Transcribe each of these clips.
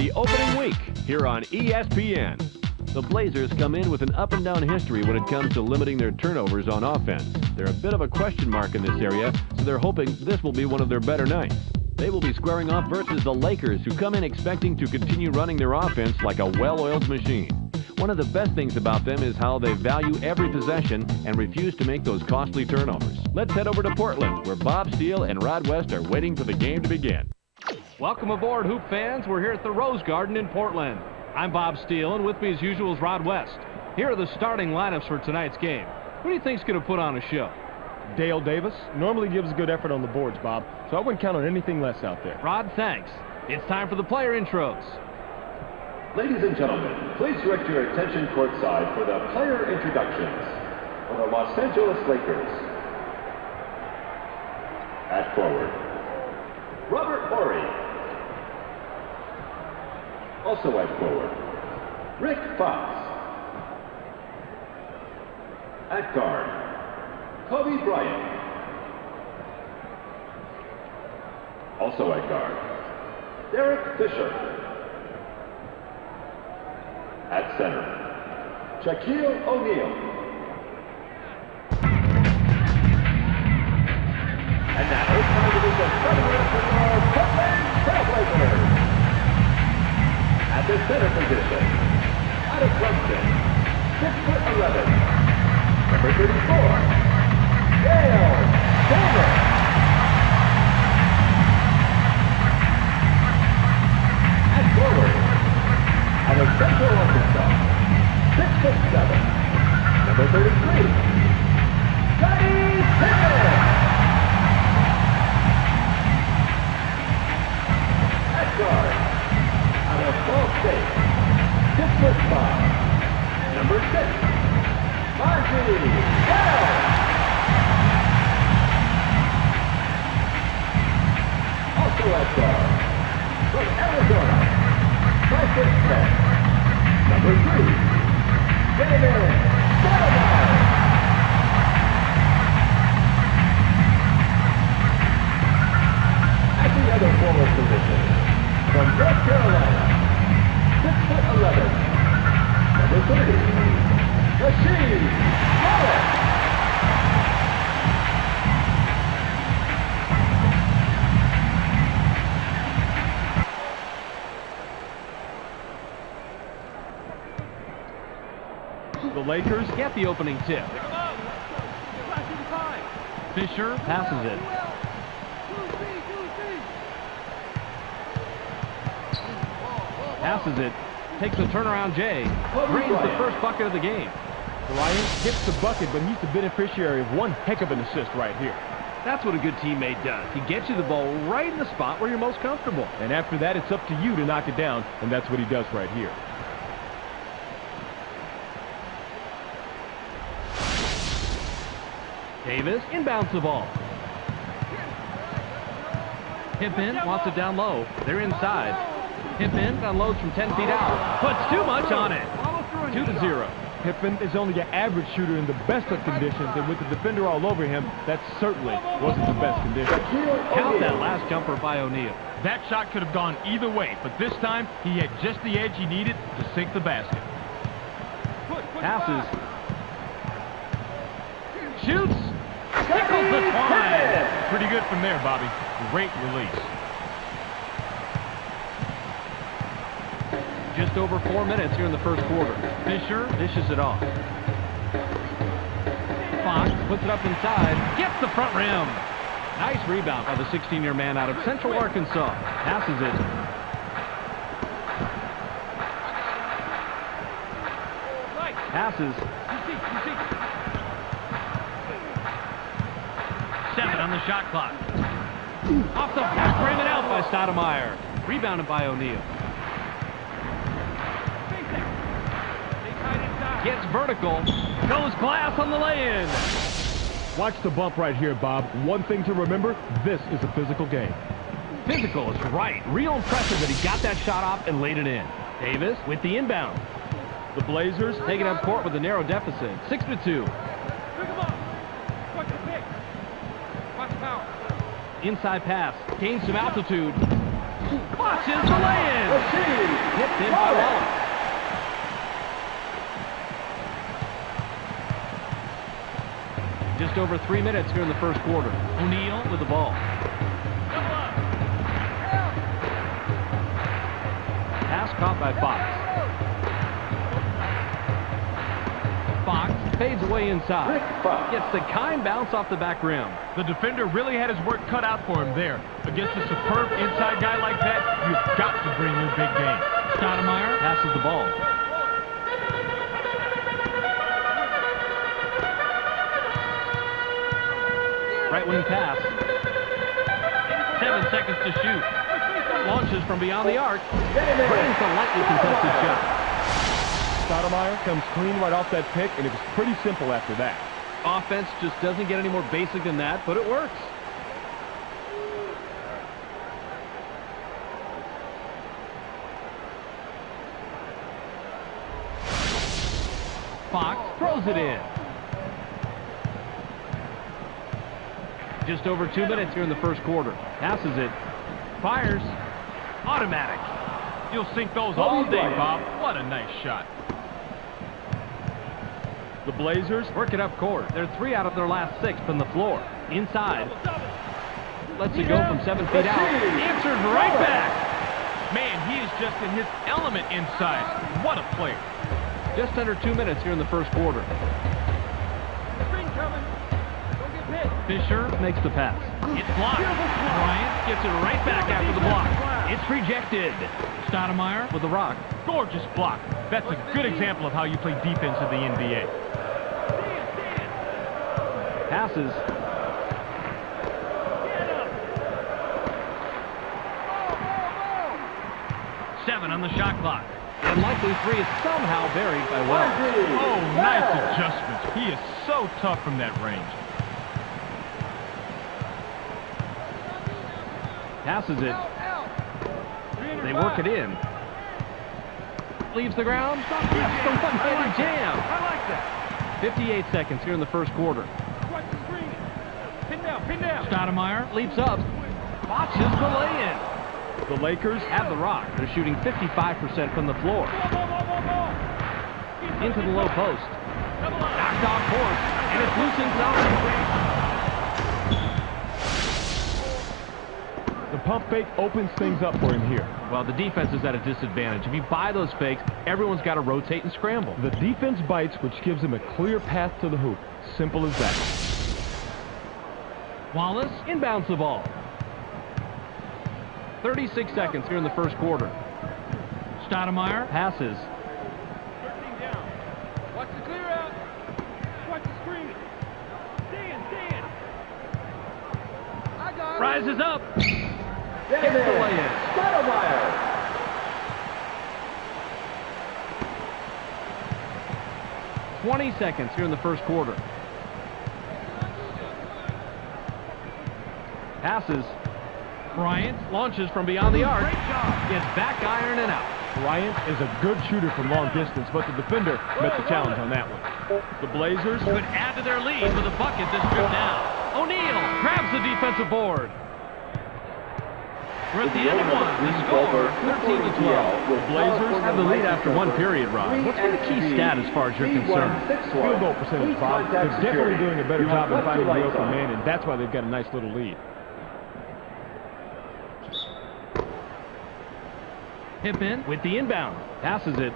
the opening week here on ESPN. The Blazers come in with an up-and-down history when it comes to limiting their turnovers on offense. They're a bit of a question mark in this area, so they're hoping this will be one of their better nights. They will be squaring off versus the Lakers, who come in expecting to continue running their offense like a well-oiled machine. One of the best things about them is how they value every possession and refuse to make those costly turnovers. Let's head over to Portland, where Bob Steele and Rod West are waiting for the game to begin. Welcome aboard, Hoop fans. We're here at the Rose Garden in Portland. I'm Bob Steele, and with me as usual is Rod West. Here are the starting lineups for tonight's game. Who do you think's going to put on a show? Dale Davis normally gives a good effort on the boards, Bob, so I wouldn't count on anything less out there. Rod, thanks. It's time for the player intros. Ladies and gentlemen, please direct your attention courtside for the player introductions for the Los Angeles Lakers. At forward, Robert Horry. Also at forward, Rick Fox. At guard, Kobe Bryant. Also at guard, Derek Fisher. At center, Shaquille O'Neal. And now it's time to do the starting for your Portland Trailblazers. At the center position, out of Clemson, 6'11", number 34, Dale Davis. At forward, out of Central Arkansas, 6'7", number 33, Scottie Pippen. At guard, out of Ball State, 6'5", number 6, Monty Bell. Also at guard, from Arizona, 5'10", number 3, David Stoudemire. At the other forward position, from North Carolina, 6'11", number 30, Rasheed Wallace. The Lakers get the opening tip. Fisher passes it. Passes it. Takes a turnaround J. Drains the first bucket of the game. Bryant hits the bucket, but he's the beneficiary of one heck of an assist right here. That's what a good teammate does. He gets you the ball right in the spot where you're most comfortable. And after that, it's up to you to knock it down, and that's what he does right here. Davis inbounds the ball. Pippen wants it down low. They're inside. Pippen unloads from 10 feet out. Puts too much on it. 2-0. Pippen is only an average shooter in the best of conditions, and with the defender all over him, that certainly wasn't the best condition. Count that last jumper by O'Neal. That shot could have gone either way, but this time he had just the edge he needed to sink the basket. Passes. Shoots. Tickles the twine. Pretty good from there, Bobby. Great release. Just over 4 minutes here in the first quarter. Fisher dishes it off. Fox puts it up inside. Gets the front rim. Nice rebound by the 16-year man out of Central Arkansas. Passes it. Passes. 7 on the shot clock. Off the back rim and out by Stoudemire. Rebounded by O'Neal. Gets vertical. Goes glass on the lay-in. Watch the bump right here, Bob. One thing to remember, this is a physical game. Physical is right. Real impressive that he got that shot off and laid it in. Davis with the inbound. The Blazers taking up court with a narrow deficit. 6-2. Inside pass. Gains some altitude. Watches the lay-in. Hits in by Wallace. Just over 3 minutes here in the first quarter. O'Neal with the ball. Pass caught by Fox. Fox fades away inside. Gets the kind bounce off the back rim. The defender really had his work cut out for him there. Against a superb inside guy like that, you've got to bring your big game. Stoudemire passes the ball. Right wing pass. 7 seconds to shoot. Launches from beyond the arc. Brings the lightly contested shot. Stoudemire comes clean right off that pick, and it was pretty simple after that. Offense just doesn't get any more basic than that, but it works. Fox throws it in. Just over 2 minutes here in the first quarter. Passes it. Fires. Automatic. You'll sink those all day, Bob. What a nice shot. The Blazers work it up court. They're 3 out of their last 6 from the floor. Inside. Lets it go from 7 feet out. Answered right back. Man, he is just in his element inside. What a player. Just under 2 minutes here in the first quarter. Fisher makes the pass. It's blocked. Bryant gets it right back after the block. It's rejected. Stoudemire with the rock. Gorgeous block. That's a good example of how you play defense in the NBA. Passes. Seven on the shot clock. And likely 3 is somehow buried by Wells. Oh, nice adjustments. He is so tough from that range. Passes it. They work it in. Leaves the ground. Yes, the one-handed jam. I like that. 58 seconds here in the first quarter. Pin down. Stoudemire leaps up. Watches the lay-in. The Lakers have the rock. They're shooting 55% from the floor. Into the low post. Knocked off course. And it's loose inside. The pump fake opens things up for him here. Well, the defense is at a disadvantage. If you buy those fakes, everyone's got to rotate and scramble. The defense bites, which gives him a clear path to the hoop. Simple as that. Wallace inbounds the ball. 36 seconds here in the first quarter. Stoudemire passes. 13 down. Watch the clear out. Watch the screen. Dan. I got it. Rises up. Gets the lay-in. Stoudemire. 20 seconds here in the first quarter. Passes. Bryant launches from beyond the arc. Gets back iron and out. Bryant is a good shooter from long distance, but the defender met the challenge on that one. The Blazers could add to their lead with a bucket this trip now. O'Neal grabs the defensive board. We're at the end of one. The score, 13-12. The Blazers have the lead after one period, Rob. What's been the key stat as far as you're concerned? Field goal percentage, Bob. They're definitely doing a better job of finding the open man, and that's why they've got a nice little lead. Pippen with the inbound. Passes it.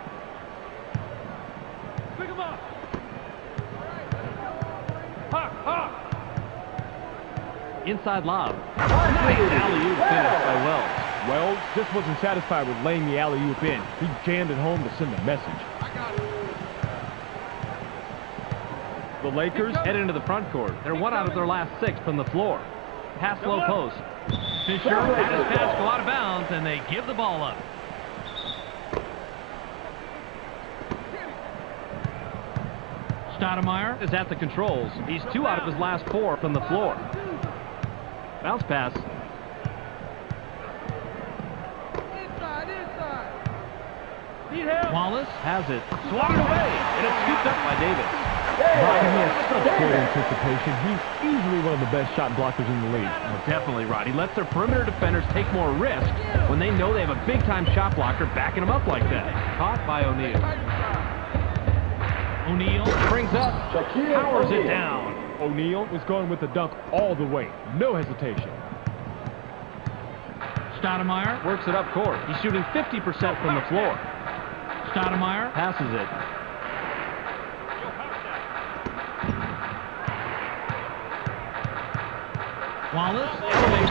Pick him up. Inside lob. Nice alley-oop finish by Wells. Wells just wasn't satisfied with laying the alley-oop in. He jammed it home to send a message. The Lakers head into the front court. They're 1 out of their last 6 from the floor. Pass low post. Fisher had his pass go out of bounds, and they give the ball up. Stoudemire is at the controls. He's 2 out of his last 4 from the floor. Bounce pass. Wallace has it. Swatted away, and it's scooped up by Davis. Bobby, he has such good anticipation. He's easily one of the best shot blockers in the league. Well, definitely, Rod. He lets their perimeter defenders take more risks when they know they have a big-time shot blocker backing them up like that. Caught by O'Neal. O'Neal brings up, powers it down. O'Neal is going with the dunk all the way. No hesitation. Stoudemire works it up court. He's shooting 50% from the floor. Stoudemire passes it. Wallace elevates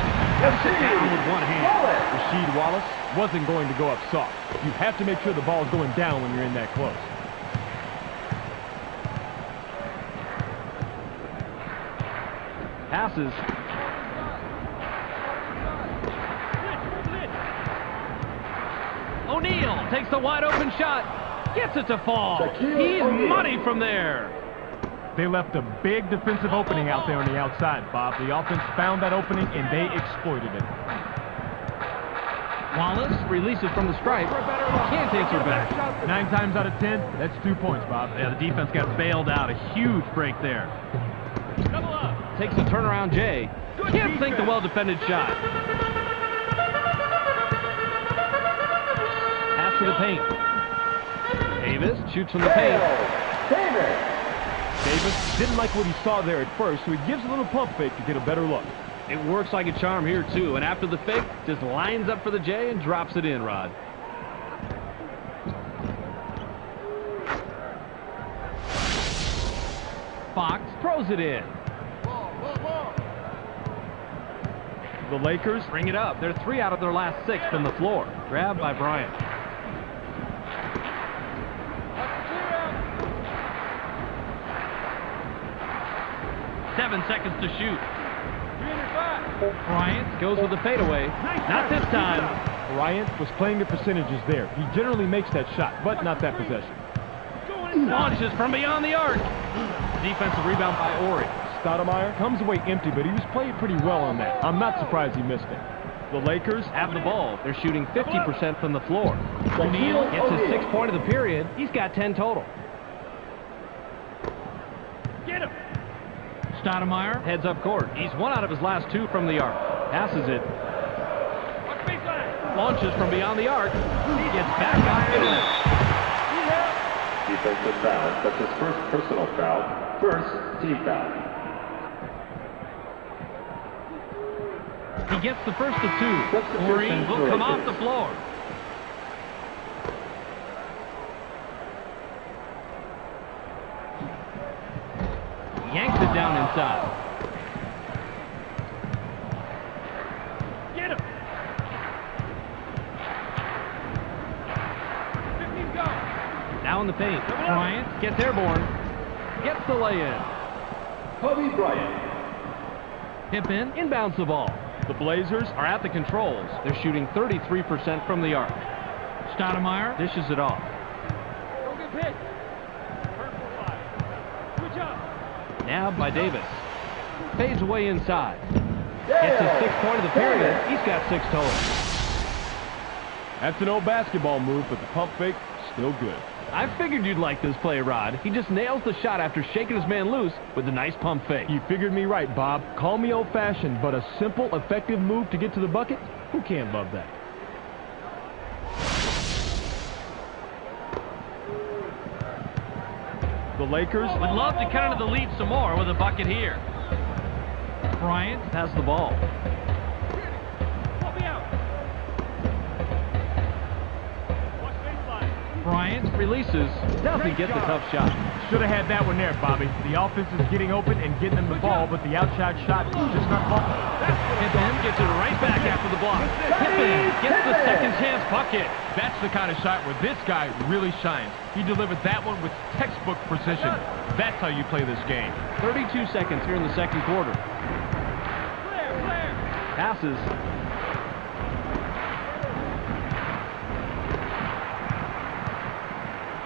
it down with one hand. Rasheed Wallace wasn't going to go up soft. You have to make sure the ball is going down when you're in that close. Passes. O'Neal takes the wide open shot. Gets it to fall. He's money from there. They left a big defensive opening out there on the outside, Bob. The offense found that opening, and they exploited it. Wallace releases from the stripe. Can't answer back. 9 times out of 10, that's 2 points, Bob. Yeah, the defense got bailed out. A huge break there. Takes a turnaround, Jay. Can't sink the well-defended shot. Pass to the paint. Davis shoots from the paint. Davis didn't like what he saw there at first, so he gives a little pump fake to get a better look. It works like a charm here, too. And after the fake, just lines up for the J and drops it in, Rod. Fox throws it in. The Lakers Bring it up. They're 3 out of their last 6 from the floor. Grabbed by Bryant. Seven seconds to shoot. Bryant goes with the fadeaway. Not this time. Bryant was playing the percentages there. He generally makes that shot, but not that possession. Launches from beyond the arc. Defensive rebound by Ori. Stoudemire comes away empty, but he was playing pretty well on that. I'm not surprised he missed it. The Lakers Have the ball. They're shooting 50% from the floor. O'Neal gets his 6th point of the period. He's got 10 total. Get him. Stoudemire heads up court. He's 1 out of his last 2 from the arc. Passes it. Launches from beyond the arc. He gets back iron in it. Defensive foul. That's his first personal foul. First team foul. He gets the first of 2. Ori will come off the floor. Yanks it down inside. Get him. Now in the paint. Bryant gets airborne. Gets the lay-in. Kobe Bryant. Hip in. Inbounds the ball. The Blazers Are at the controls. They're shooting 33% from the arc. Stoudemire dishes it off. Nabbed by Davis. Fades away inside. Gets his 6th point of the period. He's got 6 total. That's an old basketball move, but the pump fake, still good. I figured you'd like this play, Rod. He just nails the shot after shaking his man loose with a nice pump fake. You figured me right, Bob. Call me old-fashioned, but a simple, effective move to get to the bucket? Who can't love that? The Lakers Would love to cut into the lead some more with a bucket here. Bryant has the ball. Bryant releases. Doesn't get the tough shot. should have had that one there, Bobby. The offense is getting open and getting them the ball, but the outside shot is just not falling. Pippen gets it right back after the block. Pippen gets the second chance bucket. That's the kind of shot where this guy really shines. He delivered that one with textbook precision. That's how you play this game. 32 seconds here in the second quarter. Passes.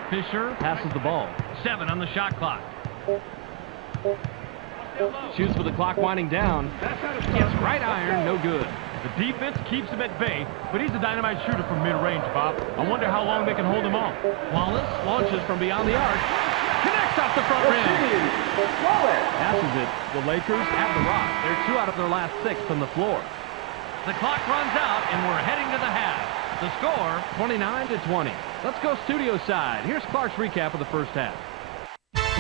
Fisher passes the ball. 7 on the shot clock. Shoots with the clock winding down. Gets right iron, no good. The defense keeps him at bay, but he's a dynamite shooter from mid-range, Bob. I wonder how long they can hold him off. Wallace launches from beyond the arc. Connects off the front rim. Passes it. The Lakers Have the rock. They're 2 out of their last 6 from the floor. The clock runs out, and we're heading to the half. The score, 29-20. Let's go studio side. Here's Clark's recap of the first half.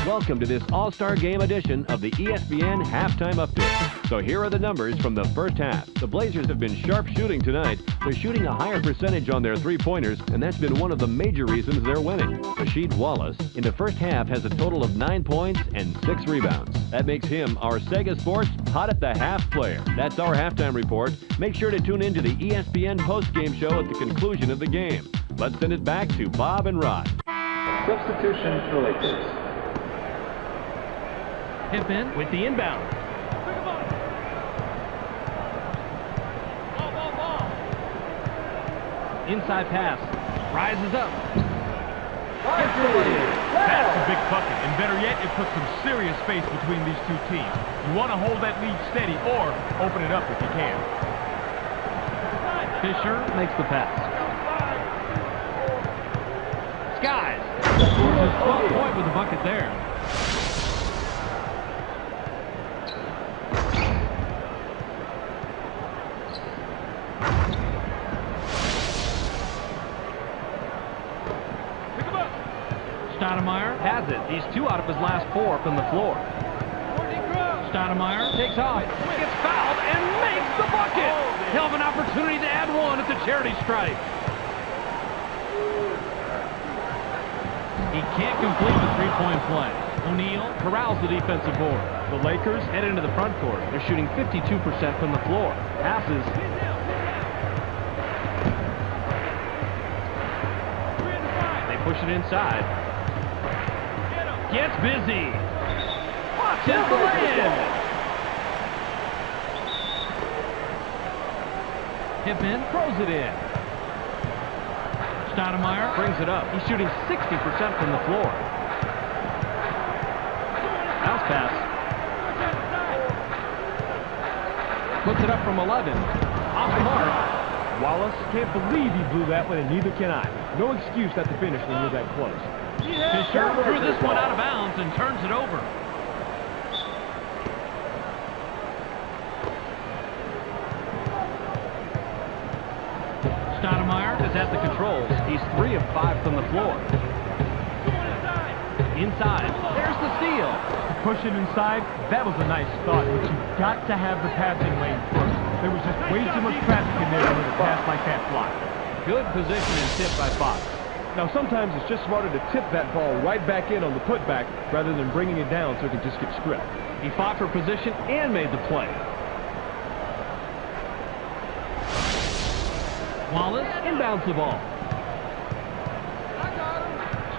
Welcome to this All-Star Game edition of the ESPN Halftime Update. So here are the numbers from the first half. The Blazers have been sharp shooting tonight. They're shooting a higher percentage on their three-pointers, and that's been one of the major reasons they're winning. Rasheed Wallace, in the first half, has a total of 9 points and 6 rebounds. That makes him our Sega Sports Hot at the Half player. That's our halftime report. Make sure to tune in to the ESPN postgame show at the conclusion of the game. Let's send it back to Bob and Rod. Substitution for Lakers. Pippen with the inbound. Inside pass. Rises up. That's a big bucket, and better yet, it puts some serious space between these two teams. You want to hold that lead steady or open it up if you can. Fisher makes the pass. Skies scores his 12th point with the bucket there. Stoudemire has it. He's 2 out of his last 4 from the floor. Stoudemire takes off, gets fouled, and makes the bucket. He'll have an opportunity to add 1 at the charity stripe. He can't complete the three-point play. O'Neal corrals the defensive board. The Lakers Head into the front court. They're shooting 52% from the floor. Passes. They push it inside. Gets busy. Watches the lay-in. Pippen throws it in. Stoudemire brings it up. He's shooting 60% from the floor. Bounce pass. Puts it up from 11. Off the mark. Wallace can't believe he blew that one, and neither can I. No excuse at the finish when you're that close. Fisher threw this one out of bounds and turns it over. Stoudemire is at the controls. He's 3 of 5 from the floor. Inside. There's the steal. Push it inside, that was a nice thought, but you've got to have the passing lane first. There was just way too much traffic in there to let a pass like that fly. Good position and tip by Fox. Now, sometimes it's just smarter to tip that ball right back in on the putback rather than bringing it down so it can just get stripped. He fought for position and made the play. Wallace inbounds the ball.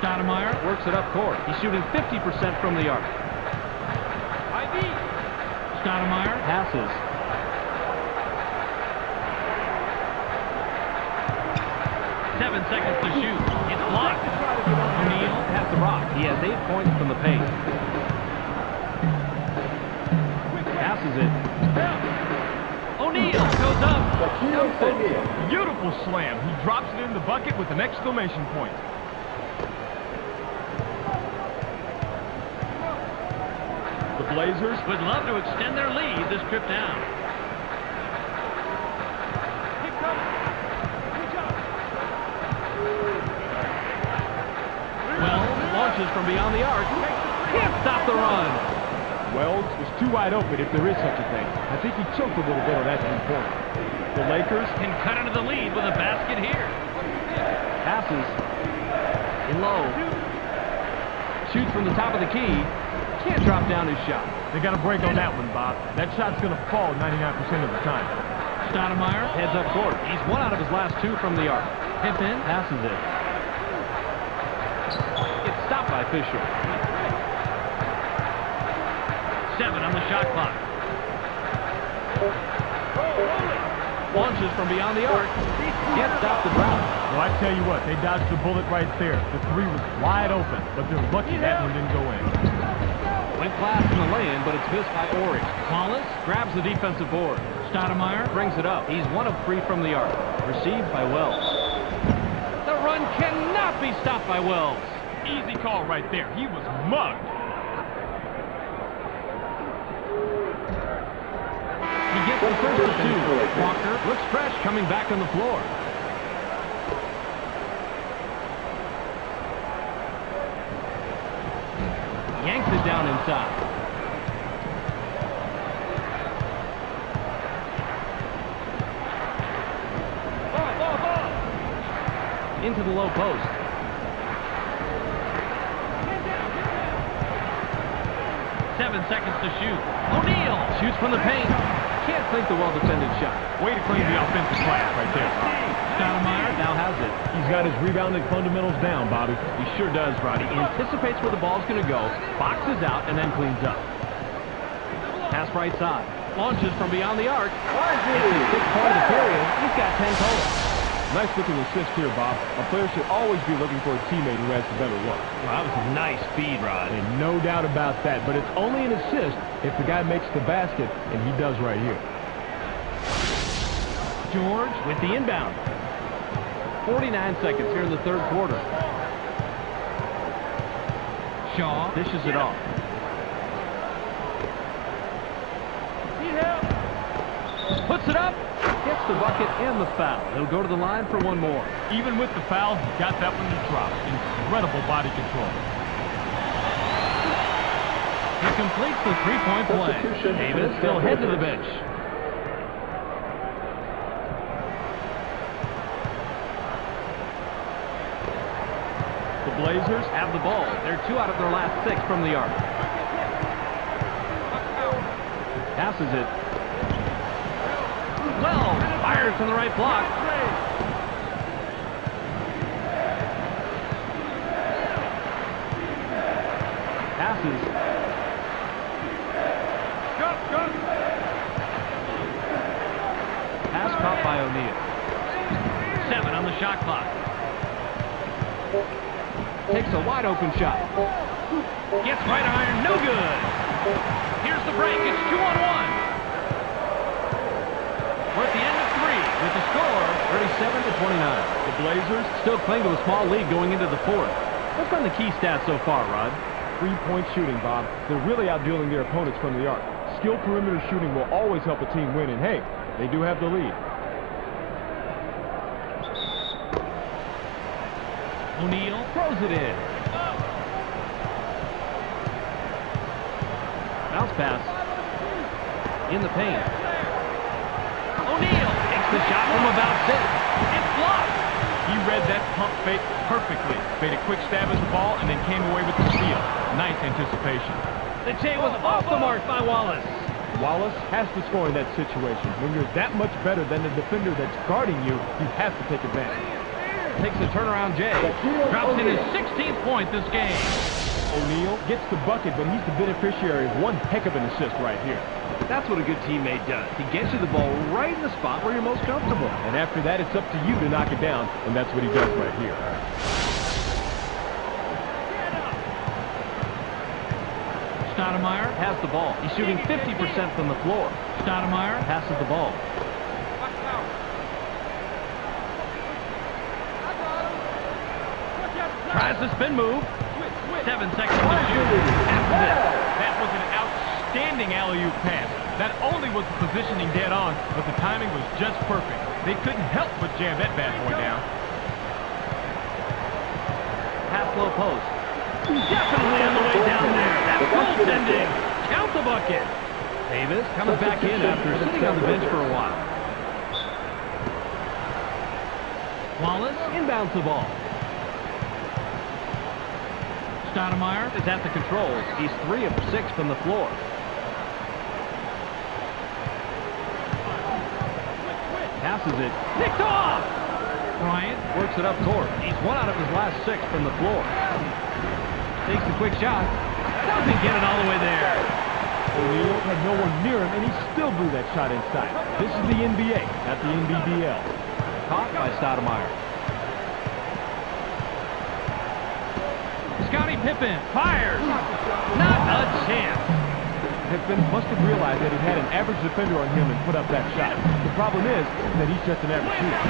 Stoudemire works it up court. He's shooting 50% from the arc. Stoudemire passes. Seven seconds to shoot. It's blocked. O'Neal has the rock. He has 8 points from the paint. Passes it. O'Neal goes up. Beautiful slam. He drops it in the bucket with an exclamation point. The Blazers Would love to extend their lead this trip down. Wells launches from beyond the arc. Can't stop the run. Wells was too wide open, if there is such a thing. I think he choked a little bit on that three-point. The Lakers Can cut into the lead with a basket here. Passes. In low. Shoots from the top of the key. Can't drop down his shot. They got a break on that one, Bob. That shot's going to fall 99% of the time. Stoudemire heads up court. He's 1 out of his last 2 from the arc. Pippen passes it. It's stopped by Fisher. 7 on the shot clock. Launches from beyond the arc. Can't stop the drop. Well, I tell you what, they dodged the bullet right there. The 3 was wide open, but they're lucky that one didn't go in. Went flat in the lane, but it's missed by Ori. Wallace grabs the defensive board. Stoudemire brings it up. He's 1 of 3 from the arc. Received by Wells. The run cannot be stopped by Wells. Easy call right there. He was mugged. He gets the first of two. Walker looks fresh coming back on the floor. Yanks it down inside. Into the low post. Seven seconds to shoot. O'Neal shoots from the paint. Can't sink the well-defended shot. Way to claim the offensive class right there, Bob. Stoudemire now has it. He's got his rebounding fundamentals down, Bobby. He sure does, Roddy. He anticipates where the ball's going to go, boxes out, and then cleans up. Pass right side. Launches from beyond the arc. It's his sixth point of the period. He's got 10 total. Nice looking assist here, Bob. A player should always be looking for a teammate who has the better look. Well, that was a nice feed, Rod. And no doubt about that, but it's only an assist if the guy makes the basket, and he does right here. George with the inbound. 49 seconds here in the third quarter. Shaw dishes it off. Puts it up. Gets the bucket and the foul. He'll go to the line for one more. Even with the foul, he got that one to drop. Incredible body control. He completes the three-point play. Davis still head to the bench. The Blazers have the ball. They're 2 out of their last 6 from the arc. Passes it. Well, fires from the right block. Passes. Pass caught by O'Neal. 7 on the shot clock. Takes a wide open shot. Gets right iron, no good. Here's the break. It's 2-on-1. We're at the end of 3 with the score 37-29. The Blazers still cling to a small lead going into the fourth. What's been the key stats so far, Rod? 3-point shooting, Bob. They're really outdueling their opponents from the arc. Skilled perimeter shooting will always help a team win, and hey, they do have the lead. O'Neal throws it in. Bounce pass. In the paint. O'Neal takes the shot from about 6. It's blocked. He read that pump fake perfectly. Made a quick stab at the ball and then came away with the steal. Nice anticipation. The J was off the mark by Wallace. Wallace has to score in that situation. When you're that much better than the defender that's guarding you, you have to take advantage. Takes the turnaround J. Drops in his 16th point this game. O'Neal gets the bucket, but he's the beneficiary of one heck of an assist right here. That's what a good teammate does. He gets you the ball right in the spot where you're most comfortable. And after that, it's up to you to knock it down, and that's what he does right here. Stoudemire has the ball. He's shooting 50% from the floor. Stoudemire passes the ball. Tries the spin move. 7 seconds to shoot. After this. That was an outstanding alley-oop pass. Not only was the positioning dead on, but the timing was just perfect. They couldn't help but jam that bad boy down. Pass low post. Definitely on the way down there. That's goaltending. Count the bucket. Davis comes back in after sitting on the bench for a while. Wallace inbounds the ball. Stoudemire is at the controls. He's 3 of 6 from the floor. Passes it. Nicked off! Bryant works it up court. He's 1 out of his last 6 from the floor. Takes the quick shot. Doesn't get it all the way there. O'Neal had no one near him, and he still blew that shot inside. This is the NBA, not the NBDL. Caught by Stoudemire. Scottie Pippen fires. Not a chance. must have realized that he had an average defender on him and put up that shot. The problem is that he's just an average shooter.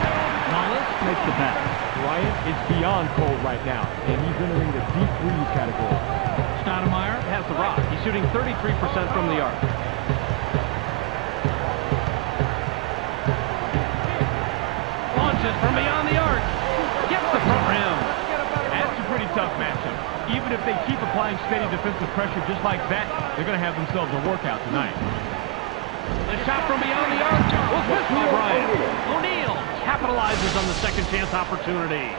Wallace makes the pass. Bryant is beyond cold right now, and he's entering the deep freeze category. Stoudemire has the rock. He's shooting 33% from the arc. Launches from beyond the arc. Gets the front rim. That's a pretty tough matchup. Even if they keep applying steady defensive pressure just like that, they're going to have themselves a workout tonight. The shot from beyond the arc was missed by Bryant. O'Neal capitalizes on the second chance opportunity.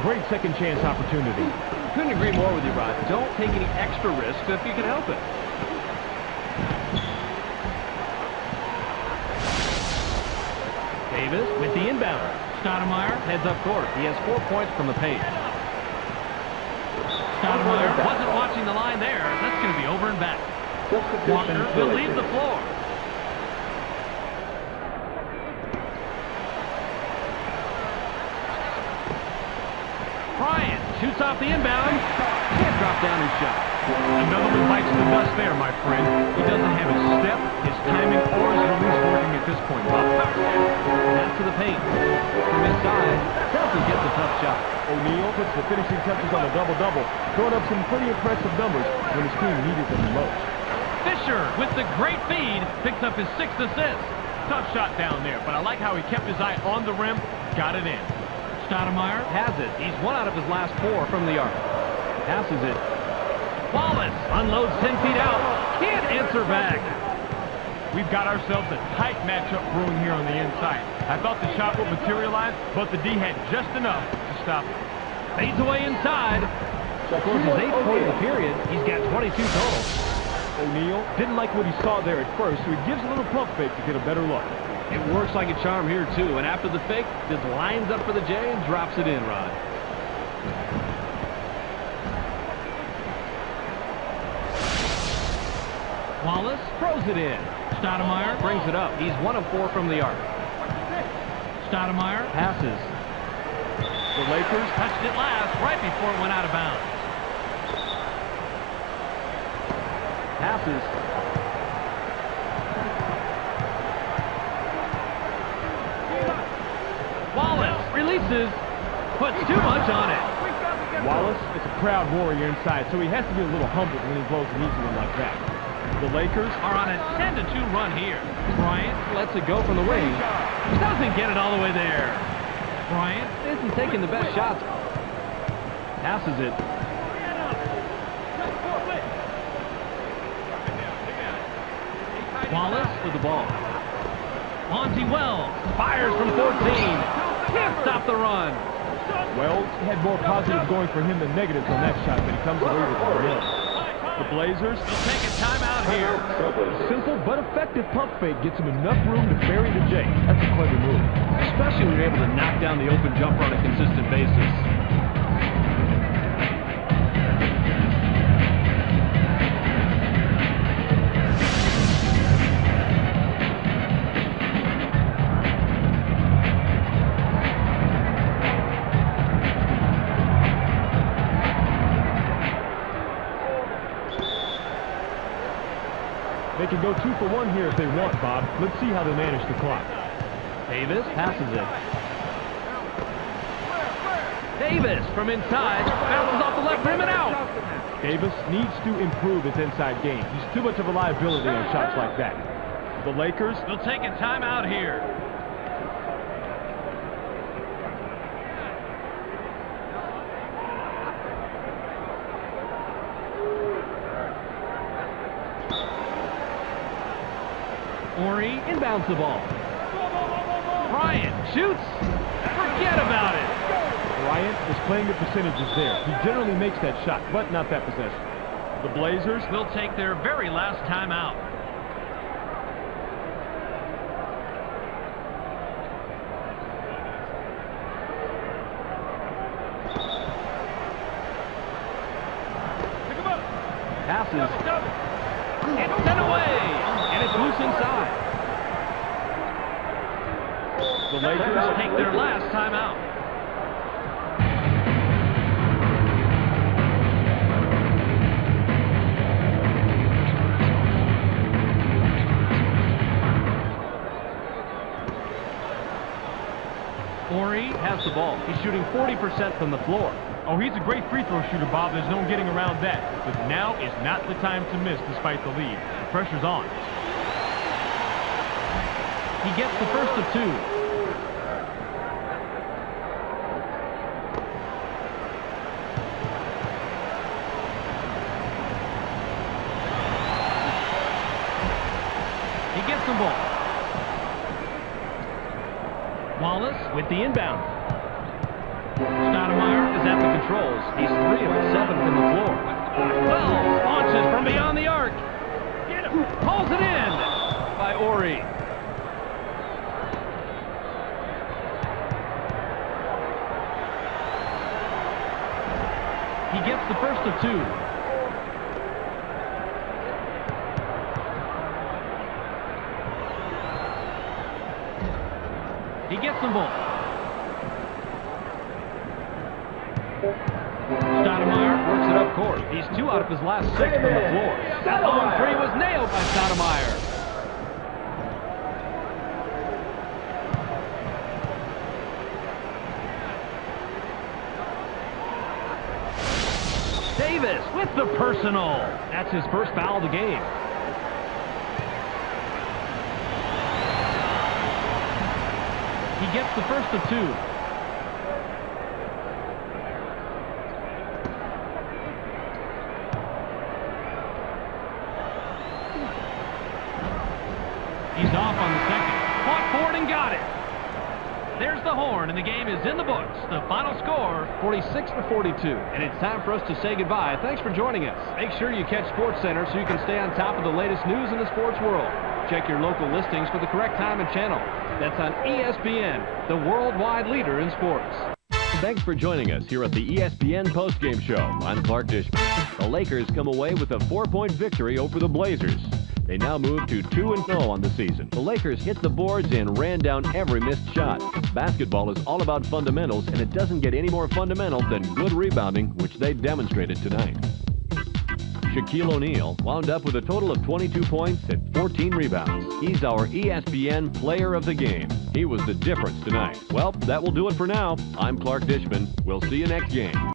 Great second chance opportunity. Couldn't agree more with you, Rod. Don't take any extra risks if you can help it. Davis with the inbound. Stoudemire heads up court. He has 4 points from the paint. Stoudemire wasn't watching the line there. That's going to be over and back. Walker will leave the floor. Bryant shoots off the inbound. Can't drop down his shot. Another one bites the dust there, my friend. He doesn't have his step, his timing, or his release working at this point, Bob. Pass to the paint. From inside, doesn't get the tough shot. O'Neal puts the finishing touches on a double-double, throwing up some pretty impressive numbers when his team needed them the most. Fisher, with the great feed, picks up his 6th assist. Tough shot down there, but I like how he kept his eye on the rim, got it in. Stoudemire has it. He's 1 out of his last 4 from the arc. Passes it. Wallace unloads 10 feet out. Can't answer back. We've got ourselves a tight matchup brewing here on the inside. I thought the shot would materialize, but the D had just enough to stop it. Fades away inside. Scores his 8th point of the period. He's got 22 total. O'Neal didn't like what he saw there at first, so he gives a little pump fake to get a better look. It works like a charm here, too. And after the fake, just lines up for the J and drops it in, Rod. Wallace throws it in. Stoudemire brings it up. He's 1 of 4 from the arc. Stoudemire passes. The Lakers Touched it last, right before it went out of bounds. Passes. Wallace releases. Puts too much on it. Wallace is a proud warrior inside, so he has to be a little humbled when he blows an easy one like that. The Lakers Are on a 10-2 run here. Bryant lets it go from the wing. Doesn't get it all the way there. Bryant isn't taking the best shots. Passes it. Wallace with the ball. Monty Wells fires from 14. Can't stop the run. Wells had more positives going for him than negatives on that shot, but he comes away with the win. The Blazers They'll take a timeout here. a simple but effective pump fake gets him enough room to bury the J. That's a clever move. Especially when you're able to knock down the open jumper on a consistent basis. They can go 2 for 1 here if they want, Bob. Let's see how they manage the clock. Davis passes it. Davis from inside. Bounces off the left rim and out. Davis needs to improve his inside game. He's too much of a liability on shots like that. The Lakers They'll take a timeout here. Ori inbounds the ball. Bryant shoots. Forget about it. Bryant is playing the percentages there. He generally makes that shot, but not that possession. The Blazers Will take their very last timeout. Passes. It's sent away. And it's loose inside. The Lakers Take their last timeout. Ori has the ball. He's shooting 40% from the floor. Oh, he's a great free throw shooter, Bob. There's no getting around that. But now is not the time to miss despite the lead. The pressure's on. He gets the first of two. He gets the ball. Wallace with the inbound. Stoudemire is at the controls. He's 3 of 7 from the floor. 12 launches from beyond the arc. Pulls it in by Ori. He gets the first of two. He gets the ball. Stoudemire works it up court. He's 2 out of his last 6 from the floor. That long three was nailed by Stoudemire. Davis with the personal. That's his first foul of the game. He gets the first of two. He's off on the second. Fought forward and got it. There's the horn, and the game is in the books. The final score, 46-42. And it's time for us to say goodbye. Thanks for joining us. Make sure you catch SportsCenter so you can stay on top of the latest news in the sports world. Check your local listings for the correct time and channel. That's on ESPN, the worldwide leader in sports. Thanks for joining us here at the ESPN postgame show. I'm Clark Dishman. The Lakers come away with a 4-point victory over the Blazers. They now move to 2-0 on the season. The Lakers hit the boards and ran down every missed shot. Basketball is all about fundamentals, and it doesn't get any more fundamental than good rebounding, which they demonstrated tonight. Shaquille O'Neal wound up with a total of 22 points and 14 rebounds. He's our ESPN Player of the Game. He was the difference tonight. Well, that will do it for now. I'm Clark Dishman. We'll see you next game.